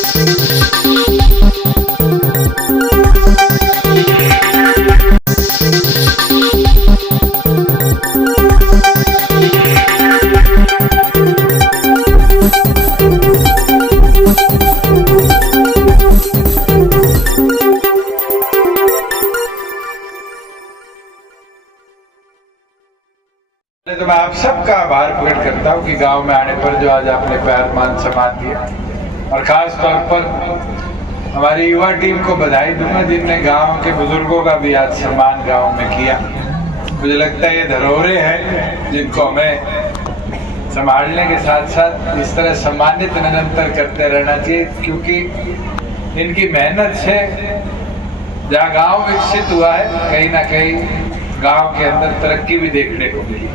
तो मैं आप सबका आभार प्रकट करता हूँ कि गांव में आने पर जो आज आपने प्यार मान सम्मान दिया, और खास तौर पर हमारी युवा टीम को बधाई दूंगा जिनने गांव के बुजुर्गों का भी आज सम्मान गांव में किया। मुझे लगता है ये धरोहरें हैं जिनको हमें संभालने के साथ साथ इस तरह सम्मानित निरंतर करते रहना चाहिए, क्योंकि इनकी मेहनत से जहाँ गांव विकसित हुआ है कहीं ना कहीं गांव के अंदर तरक्की भी देखने को मिली।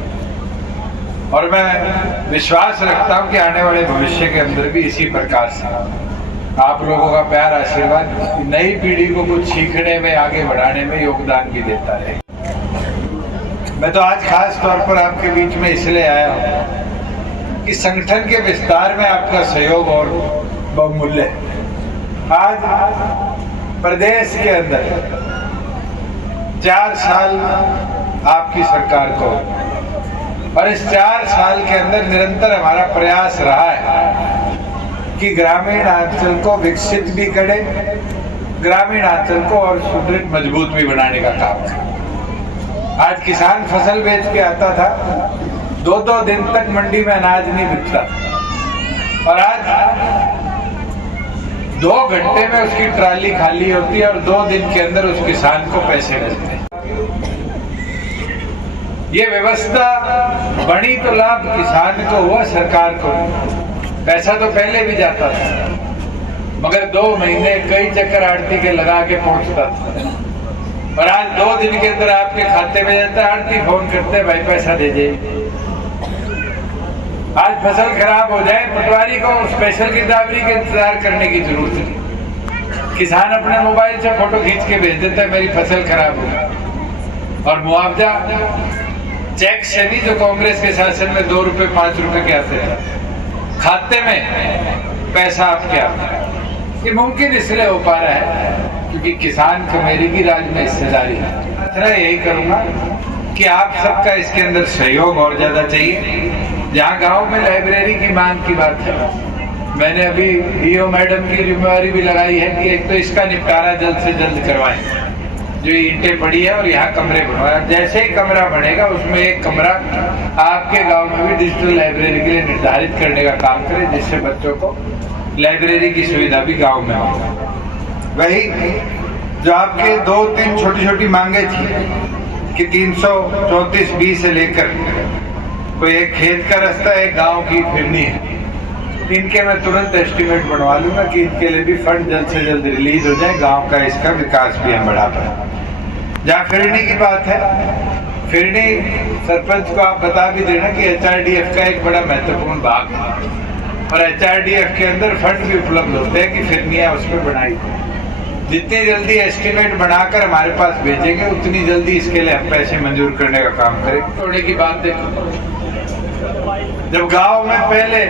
और मैं विश्वास रखता हूं कि आने वाले भविष्य के अंदर भी इसी प्रकार से आप लोगों का प्यार आशीर्वाद नई पीढ़ी को कुछ सीखने में, आगे बढ़ाने में योगदान भी देता रहे। मैं तो आज खास तौर पर आपके बीच में इसलिए आया हूं कि संगठन के विस्तार में आपका सहयोग और बहुमूल्य है। आज प्रदेश के अंदर 4 साल आपकी सरकार को, और इस 4 साल के अंदर निरंतर हमारा प्रयास रहा है कि ग्रामीण अंचल को विकसित भी करें, ग्रामीण अंचल को और सुदृढ़ मजबूत भी बनाने का काम करें। आज किसान फसल बेच के आता था, 2-2 दिन तक मंडी में अनाज नहीं बिकता, और आज 2 घंटे में उसकी ट्राली खाली होती है और 2 दिन के अंदर उस किसान को पैसे मिलते हैं। ये व्यवस्था बनी तो लाभ किसान को हुआ, सरकार को। पैसा तो पहले भी जाता था, मगर 2 महीने कई चक्कर आड़ती के लगा के पहुंचता था, और आज 2 दिन के अंदर आपके खाते में जाता है। आड़ती फोन करते हैं, भाई पैसा दे दे। आज फसल खराब हो जाए, पटवारी को स्पेशल गिरदावरी के इंतजार करने की जरूरत है। किसान अपने मोबाइल से फोटो खींच के भेज देता है, मेरी फसल खराब हो गई। और मुआवजा चेक से नहीं, जो कांग्रेस के शासन में 2 रुपए 5 रुपए के आते थे, खाते में पैसा आपके आता है। ये मुमकिन इसलिए हो पा रहा है क्योंकि किसान को मेरी भी राज में हिस्सेदारी है। मैं यही करूंगा कि आप सबका इसके अंदर सहयोग और ज्यादा चाहिए। जहाँ गांव में लाइब्रेरी की मांग की बात है, मैंने अभी डीओ मैडम की जिम्मेवारी भी लगाई है कि एक तो इसका निपटारा जल्द से जल्द करवाएं, जो ईंटें पड़ी है, और यहाँ कमरे बनवाए। जैसे ही कमरा बनेगा उसमें एक कमरा आपके गांव में भी डिजिटल लाइब्रेरी के लिए निर्धारित करने का काम करें, जिससे बच्चों को लाइब्रेरी की सुविधा भी गांव में हो। वही जो आपके 2-3 छोटी-छोटी मांगे थी कि 334B से लेकर कोई एक खेत का रास्ता, एक गांव की फिरनी है, इनके मैं तुरंत एस्टिमेट बनवा लूंगा कि इनके लिए भी फंड जल्द से जल्द रिलीज हो जाए, गांव का इसका विकास भी हम बढ़ा पाए। जहाँ फिरनी की बात है, फिरनी सरपंच को आप बता भी देना कि HRDF का एक बड़ा महत्वपूर्ण भाग है, और HRDF के अंदर फंड भी उपलब्ध होते हैं कि फिरनियाँ उसमें बनाई। जितनी जल्दी एस्टिमेट बनाकर हमारे पास भेजेंगे, उतनी जल्दी इसके लिए हम पैसे मंजूर करने का काम करेंगे। थोड़े की बात देखो, जब गांव में पहले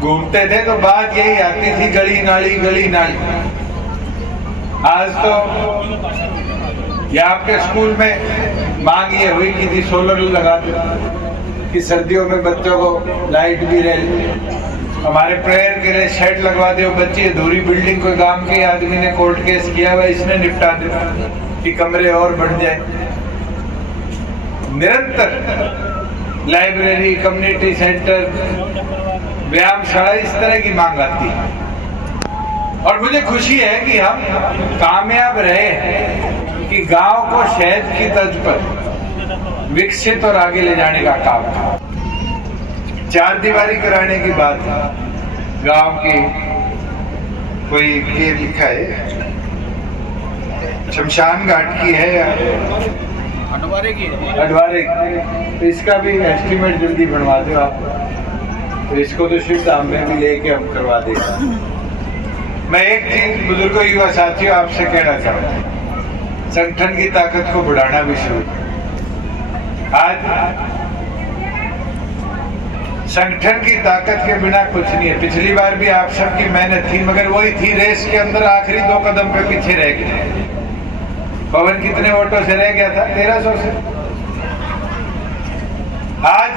घूमते थे तो बात यही आती थी, गली नाली गली नाली। आज तो या आपके स्कूल में मांग ये हुई कि सोलर लगा दो कि सर्दियों में बच्चों को लाइट भी रहे। हमारे प्रेयर के लिए शेड लगवा दो, बच्ची अधूरी बिल्डिंग कोई गांव के आदमी ने कोर्ट केस किया हुआ, इसने निपटा दे कि कमरे और बढ़ जाए। निरंतर लाइब्रेरी, कम्युनिटी सेंटर, व्यायामशाला, इस तरह की मांग आती है, और मुझे खुशी है कि हम कामयाब रहे हैं कि गांव को शहर की तर्ज पर विकसित और आगे ले जाने का काम था। 4 दीवारी कराने की बात गांव की, कोई ये लिखा है शमशान घाट की है या अडवारे की, तो इसका भी एस्टिमेट जल्दी बनवा दो आप, तो इसको तो शुभ दाम में भी लेके हम करवा देगा। मैं एक चीज बुजुर्गों, युवा साथियों, आपसे कहना चाहूँगा, संगठन की ताकत को बढ़ाना भी शुरू। आज संगठन की ताकत के बिना कुछ नहीं है। पिछली बार भी आप सबकी मेहनत थी, मगर वही थी, रेस के अंदर आखिरी 2 कदम पे पीछे रह गए। पवन कितने वोटों से रह गया था? 1300 से। आज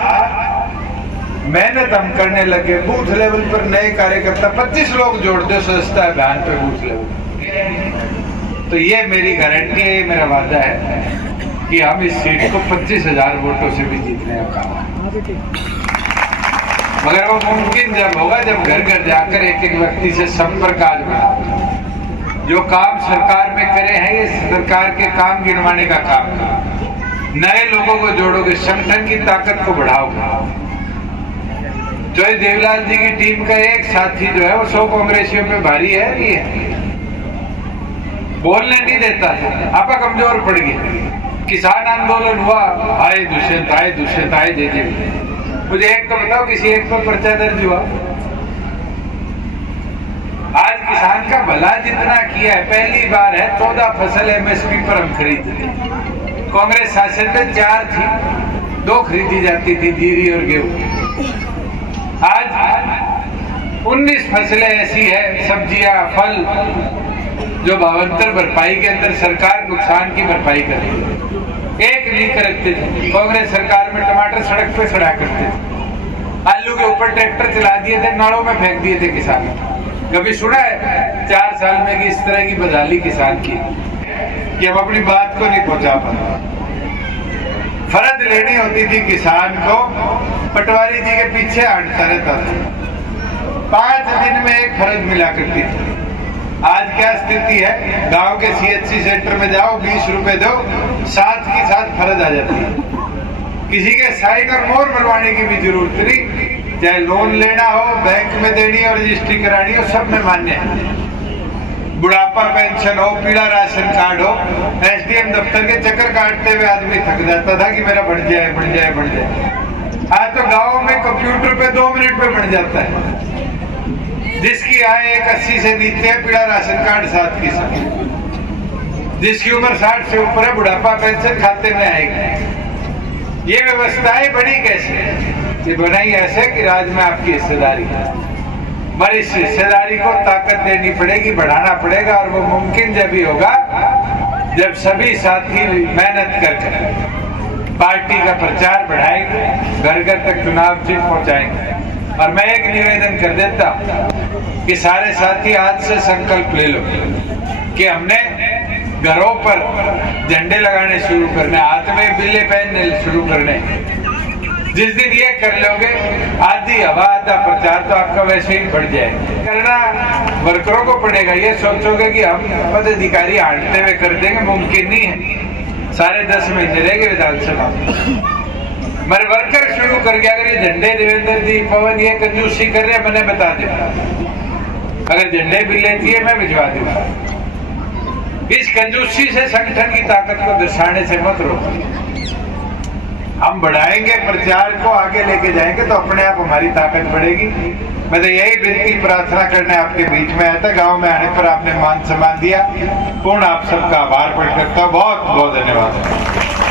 मेहनत हम करने लगे, बूथ लेवल पर नए कार्यकर्ता 25 लोग जोड़ दो स्वच्छता अभियान पे बूथ लेवल। तो ये मेरी गारंटी है, ये मेरा वादा है कि हम इस सीट को 25,000 वोटों से भी जीतने का काम है। मगर वो मुमकिन जब होगा जब घर घर जाकर एक एक व्यक्ति से संपर्क आज बना। जो काम सरकार में करे हैं, ये सरकार के काम गिनवाने का काम है। नए लोगों को जोड़ोगे, संगठन की ताकत को बढ़ाओगे। जय देवलाल जी की टीम का एक साथी जो है वो 100 कांग्रेसियों पे भारी है, नहीं है, बोलने नहीं देता है, आपा कमजोर पड़ गए। किसान आंदोलन हुआ, आए दुष्यंत आए, दुष्यंत आए, जय जय। मुझे एक तो बताओ, किसी एक पर पर्चा दर्ज हुआ? आज किसान का भला जितना किया है, पहली बार है 14 फसल MSP पर हम खरीदते। कांग्रेस शासन में 4 थी, 2 खरीदी जाती थी, जीरी और गेहूं। आज 19 फसलें ऐसी है, सब्जियां, फल, जो भावांतर भरपाई के अंदर सरकार नुकसान की भरपाई कर रही है। एक नहीं करते थे। कांग्रेस सरकार में टमाटर सड़क पे सड़ा करते थे, आलू के ऊपर ट्रैक्टर चला दिए थे, नालों में फेंक दिए थे किसान। कभी सुना है 4 साल में कि इस तरह की बदहाली किसान की कि हम अपनी बात को नहीं पहुंचा पाते? फर्ज लेनी होती थी किसान को, पटवारी जी के पीछे हटता रहता था। 5 दिन में एक फर्ज मिला करती थी। आज क्या स्थिति है? गांव के CHC सेंटर में जाओ, 20 रुपए दो, साथ की साथ फर्ज आ जाती है। किसी के साइन और मोहर मरवाने की भी जरूरत नहीं। चाहे लोन लेना हो, बैंक में देनी हो, रजिस्ट्री करानी हो, सब में मान्य है। बुढ़ापा पेंशन हो, पीला राशन कार्ड हो, SDM दफ्तर के चक्कर काटते हुए आदमी थक जाता था कि मेरा बढ़ जाए, बढ़ जाए, बढ़ जाए। आज तो गाँव में कंप्यूटर पे 2 मिनट में बढ़ जाता है। जिसकी आय 180 से नीचे है, पीला राशन कार्ड साथ की साथ। जिसकी उम्र 60 से ऊपर है, बुढ़ापा पेंशन खाते में आएगी। ये व्यवस्थाएं बनी कैसे? ये बनाई ऐसे कि राज्य में आपकी हिस्सेदारी है, पर इस हिस्सेदारी को ताकत देनी पड़ेगी, बढ़ाना पड़ेगा। और वो मुमकिन जब ही होगा जब सभी साथी मेहनत कर पार्टी का प्रचार बढ़ाएंगे, घर घर तक चुनाव चिन्ह पहुंचाएंगे। और मैं एक निवेदन कर देता हूं कि सारे साथी आज से संकल्प ले लो कि हमने घरों पर झंडे लगाने शुरू करने, हाथ में बिल्ले पहनने शुरू करने। जिस दिन ये कर लोगे, आधी हवा आधा प्रचार तो आपका वैसे ही बढ़ जाएगा। करना वर्करों को पड़ेगा। ये सोचोगे कि हम पदाधिकारी हांटते हुए कर देंगे, मुमकिन नहीं है। सारे 10 महीने रहेंगे विधानसभा में। मेरे वर्कर शुरू कर गया। अगर ये झंडे देवेंद्र जी, पवन ये कंजूसी कर रहे हैं, मैंने बता दिया। अगर झंडे भी लेती है, मैं भिजवा दूंगा। इस कंजूसी से संगठन की ताकत को दर्शाने से मत रोको। हम बढ़ाएंगे प्रचार को, आगे लेके जाएंगे तो अपने आप हमारी ताकत बढ़ेगी। मैं तो यही विनती प्रार्थना करने आपके बीच में आया था। गांव में आने पर आपने मान सम्मान दिया, पूर्ण आप सबका आभार प्रकट करता हूं। बहुत बहुत धन्यवाद।